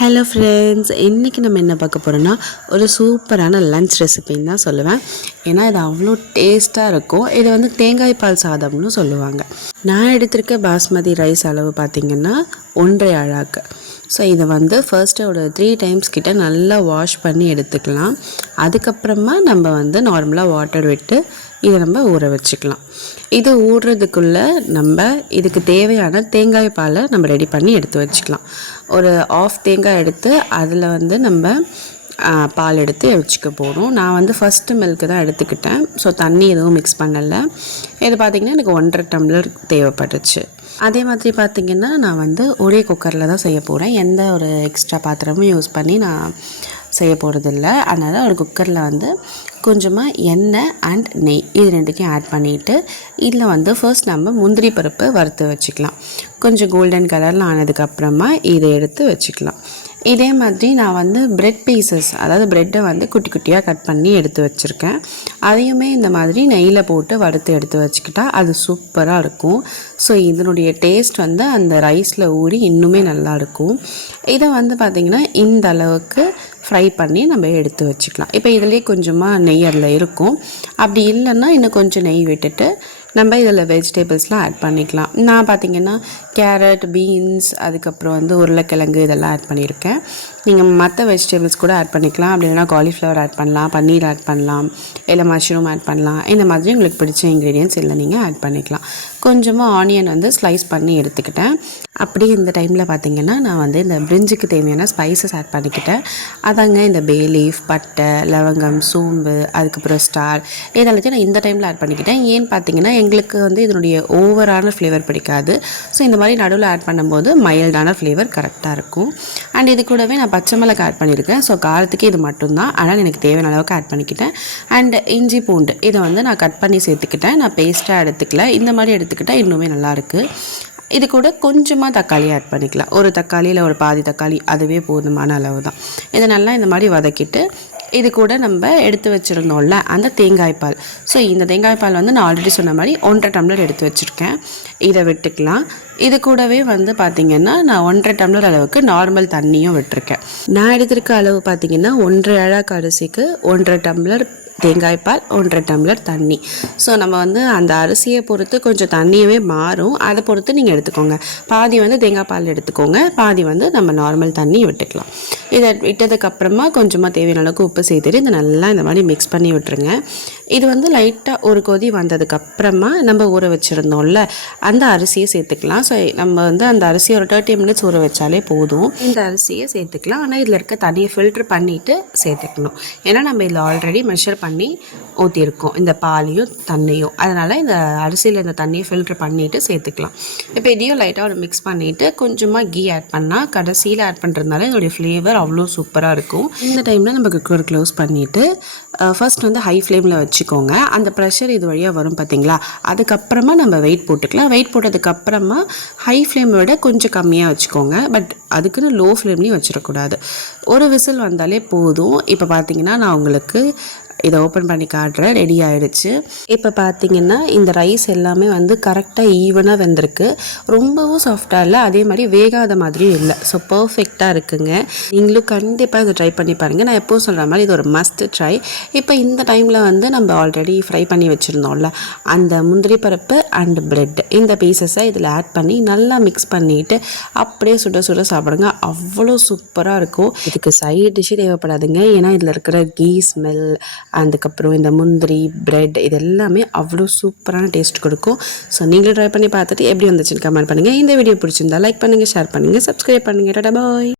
Hello friends, இன்றைக்கி நம்ம என்ன பார்க்க போகிறோன்னா ஒரு சூப்பரான லன்ச் ரெசிபின்னு தான் சொல்லுவேன். ஏன்னா இது அவ்வளோ டேஸ்ட்டாக இருக்கும். இதை வந்து தேங்காய் பால் சாதம்னு சொல்லுவாங்க. நான் எடுத்திருக்க பாஸ்மதி ரைஸ் அளவு பார்த்திங்கன்னா 1.5 அழாக்கு. ஸோ இதை வந்து ஃபர்ஸ்ட்டு ஒரு 3 டைம்ஸ் கிட்ட நல்லா வாஷ் பண்ணி எடுத்துக்கலாம். அதுக்கப்புறமா நம்ம வந்து நார்மலாக வாட்டர் விட்டு இதை நம்ம ஊற வச்சுக்கலாம். இது ஊறுறதுக்குள்ளே நம்ம இதுக்கு தேவையான தேங்காய் பாலை நம்ம ரெடி பண்ணி எடுத்து வச்சுக்கலாம். ஒரு ஆஃப் தேங்காய் எடுத்து அதில் வந்து நம்ம பால் எடுத்து வச்சுக்க போகிறோம். நான் வந்து ஃபஸ்ட்டு மில்க்கு தான் எடுத்துக்கிட்டேன். ஸோ தண்ணி எதுவும் மிக்ஸ் பண்ணலை. இது பார்த்திங்கன்னா எனக்கு 1.5 டம்ளர் தேவைப்பட்டுச்சு. அதே மாதிரி பார்த்திங்கன்னா நான் வந்து ஒரே குக்கரில் தான் செய்ய போகிறேன். எந்த ஒரு எக்ஸ்ட்ரா பாத்திரமும் யூஸ் பண்ணி நான் செய்ய போகிறதில்ல. அதனால் ஒரு குக்கரில் வந்து கொஞ்சமாக எண்ணெய் அண்ட் நெய் இது ரெண்டுத்தையும் ஆட் பண்ணிவிட்டு இதில் வந்து ஃபர்ஸ்ட் நம்ம முந்திரி பருப்பு வறுத்து வச்சுக்கலாம். கொஞ்சம் கோல்டன் கலரில் ஆனதுக்கப்புறமா இதை எடுத்து வச்சுக்கலாம். இதே மாதிரி நான் வந்து பிரெட் பீசஸ், அதாவது ப்ரெட்டை வந்து குட்டி குட்டியாக கட் பண்ணி எடுத்து வச்சுருக்கேன். அதையுமே இந்த மாதிரி நெய்யில் போட்டு வறுத்து எடுத்து வச்சுக்கிட்டா அது சூப்பராக இருக்கும். ஸோ இதனுடைய டேஸ்ட் வந்து அந்த ரைஸில் ஊறி இன்னுமே நல்லாயிருக்கும். இதை வந்து பார்த்திங்கன்னா இந்த அளவுக்கு ஃப்ரை பண்ணி நம்ம எடுத்து வச்சுக்கலாம். இப்போ இதிலே கொஞ்சமாக நெய் அதில் இருக்கும். அப்படி இல்லைன்னா இன்னும் கொஞ்சம் நெய் விட்டுட்டு நம்ம இதில் வெஜிடபிள்ஸ்லாம் ஆட் பண்ணிக்கலாம். நான் பார்த்திங்கன்னா கேரட், பீன்ஸ், அதுக்கப்புறம் வந்து உருளைக்கிழங்கு இதெல்லாம் ஆட் பண்ணியிருக்கேன். நீங்கள் மற்ற வெஜிடபிள்ஸ் கூட ஆட் பண்ணிக்கலாம். அப்படி இல்லைனா காலிஃப்ளவர் ஆட் பண்ணலாம், பன்னீர் ஆட் பண்ணலாம், இல்லை மஷ்ரூம் ஆட் பண்ணலாம். இந்த மாதிரி உங்களுக்கு பிடிச்ச இன்க்ரீடியன்ட்ஸ் இல்லை நீங்கள் ஆட் பண்ணிக்கலாம். கொஞ்சமாக ஆனியன் வந்து ஸ்லைஸ் பண்ணி எடுத்துக்கிட்டேன். அப்படியே இந்த டைமில் பார்த்திங்கன்னா நான் வந்து இந்த பிரிஞ்சுக்கு தேவையான ஸ்பைசஸ் ஆட் பண்ணிக்கிட்டேன். அதாங்க இந்த பே லீஃப், பட்டை, லவங்கம், சோம்பு, அதுக்கப்புறம் ஸ்டார் இதெல்லாத்தையும் நான் இந்த டைமில் ஆட் பண்ணிக்கிட்டேன். ஏன்னு பார்த்திங்கன்னா எங்களுக்கு வந்து இதனுடைய ஓவரான ஃப்ளேவர் பிடிக்காது. ஸோ இந்த மாதிரி நடுவில் ஆட் பண்ணும்போது மைல்டான ஃப்ளேவர் கரெக்டாக இருக்கும். அண்ட் இது கூடவே நான் பச்சை மிளகாய் ஆட் பண்ணியிருக்கேன். ஸோ காரத்துக்கு இது மட்டும்தான், ஆனால் எனக்கு தேவையான அளவுக்கு ஆட் பண்ணிக்கிட்டேன். அண்ட் இஞ்சி பூண்டு இதை வந்து நான் கட் பண்ணி சேர்த்துக்கிட்டேன். நான் பேஸ்ட்டாக எடுத்துக்கல. இந்த மாதிரி எடுத்துக்கிட்டால் இன்னுமே நல்லாயிருக்கு. இது கூட கொஞ்சமாக தக்காளி ஆட் பண்ணிக்கலாம். ஒரு தக்காளியில் ஒரு பாதி தக்காளி அதுவே போதுமான அளவு தான். இதை நல்லா இந்த மாதிரி வதக்கிட்டு இது கூட நம்ம எடுத்து வச்சுருந்தோம்ல அந்த தேங்காய் பால். ஸோ இந்த தேங்காய் பால் வந்து நான் ஆல்ரெடி சொன்ன மாதிரி 1.5 டம்ளர் எடுத்து வச்சுருக்கேன். இதை விட்டுக்கலாம். இது கூடவே வந்து பார்த்திங்கன்னா நான் 1.5 டம்ளர் அளவுக்கு நார்மல் தண்ணியும் விட்டுருக்கேன். நான் எடுத்திருக்க அளவு பார்த்திங்கன்னா 1.5 அழாக்கு அரிசிக்கு 1.5 டம்ளர் தேங்காய் பால், 1.5 டம்ளர் தண்ணி. ஸோ நம்ம வந்து அந்த அரிசியை பொறுத்து கொஞ்சம் தண்ணியவே மாறும். அதை பொறுத்து நீங்கள் எடுத்துக்கோங்க. பாதி வந்து தேங்காய் பால் எடுத்துக்கோங்க, பாதி வந்து நம்ம நார்மல் தண்ணி விட்டுக்கலாம். இதை விட்டதுக்கப்புறமா கொஞ்சமாக தேவையான அளவுக்கு உப்பு சேர்த்துட்டு இதை நல்லா இந்த மாதிரி மிக்ஸ் பண்ணி விட்டுருங்க. இது வந்து லைட்டாக ஒரு கொதி வந்ததுக்கப்புறமா நம்ம ஊற வச்சுருந்தோம்ல அந்த அரிசியை சேர்த்துக்கலாம். ஸோ நம்ம வந்து அந்த அரிசியை ஒரு 30 மினிட்ஸ் ஊற வச்சாலே போதும். இந்த அரிசியை சேர்த்துக்கலாம். ஆனால் இதில் இருக்க தண்ணியை ஃபில்ட்ரு பண்ணிவிட்டு சேர்த்துக்கணும். ஏன்னா நம்ம இதில் ஆல்ரெடி மெஷர் பண்ணி ஊற்றிருக்கோம் இந்த பாலையும் தண்ணியும். அதனால் இந்த அரிசியில் இந்த தண்ணியை ஃபில்ட்ரு பண்ணிவிட்டு சேர்த்துக்கலாம். இப்போ இதையும் லைட்டாக ஒரு மிக்ஸ் பண்ணிவிட்டு கொஞ்சமாக கீ ஆட் பண்ணால் கடைசியில் ஆட் பண்ணுறதுனால இதோடைய ஃப்ளேவர் அவ்வளோ சூப்பராக இருக்கும். இந்த டைமில் நம்ம குக்கர் க்ளோஸ் பண்ணிவிட்டு ஃபர்ஸ்ட் வந்து ஹை ஃப்ளேமில் வச்சுக்கோங்க. அந்த ப்ரெஷர் இது வழியாக வரும் பார்த்திங்களா, அதுக்கப்புறமா நம்ம வெயிட் போட்டுக்கலாம். வெயிட் போட்டதுக்கப்புறமா ஹை ஃப்ளேமை விட கொஞ்சம் கம்மியாக வச்சுக்கோங்க. பட் அதுக்குன்னு லோ ஃப்ளேம்லேயும் வச்சிடக்கூடாது. ஒரு விசில் வந்தாலே போதும். இப்போ பார்த்திங்கன்னா நான் உங்களுக்கு இதை ஓப்பன் பண்ணி காட்டுறேன். ரெடி ஆகிடுச்சு. இப்போ பார்த்திங்கன்னா இந்த ரைஸ் எல்லாமே வந்து கரெக்டாக ஈவனாக வெந்திருக்கு. ரொம்பவும் சாஃப்டாக இல்லை, அதே மாதிரி வேகாத மாதிரியும் இல்லை. ஸோ பர்ஃபெக்டாக இருக்குங்க. நீங்களும் கண்டிப்பாக இதை ட்ரை பண்ணி பாருங்கள். நான் எப்போவும் சொல்கிற மாதிரி இது ஒரு மஸ்ட் ட்ரை. இப்போ இந்த டைமில் வந்து நம்ம ஆல்ரெடி ஃப்ரை பண்ணி வச்சுருந்தோம்ல அந்த முந்திரி பருப்பு அண்ட் ப்ரெட் இந்த பீசஸை இதில் ஆட் பண்ணி நல்லா மிக்ஸ் பண்ணிவிட்டு அப்படியே சுட சுட சாப்பிடுங்க. அவ்வளோ சூப்பராக இருக்கும். இதுக்கு சைட் டிஷ்ஷு தேவைப்படாதுங்க. ஏன்னா இதில் இருக்கிற கீ ஸ்மெல், அதுக்கப்புறம் இந்த முந்திரி, பிரெட் இது எல்லாமே அவ்வளோ சூப்பரான டேஸ்ட் கொடுக்கும். ஸோ நீங்களும் ட்ரை பண்ணி பார்த்துட்டு எப்படி வந்துச்சுன்னு கமெண்ட் பண்ணுங்கள். இந்த வீடியோ பிடிச்சிருந்தா லைக் பண்ணுங்கள், ஷேர் பண்ணுங்கள், சப்ஸ்கிரைப் பண்ணுங்கள். டாடா பாய்.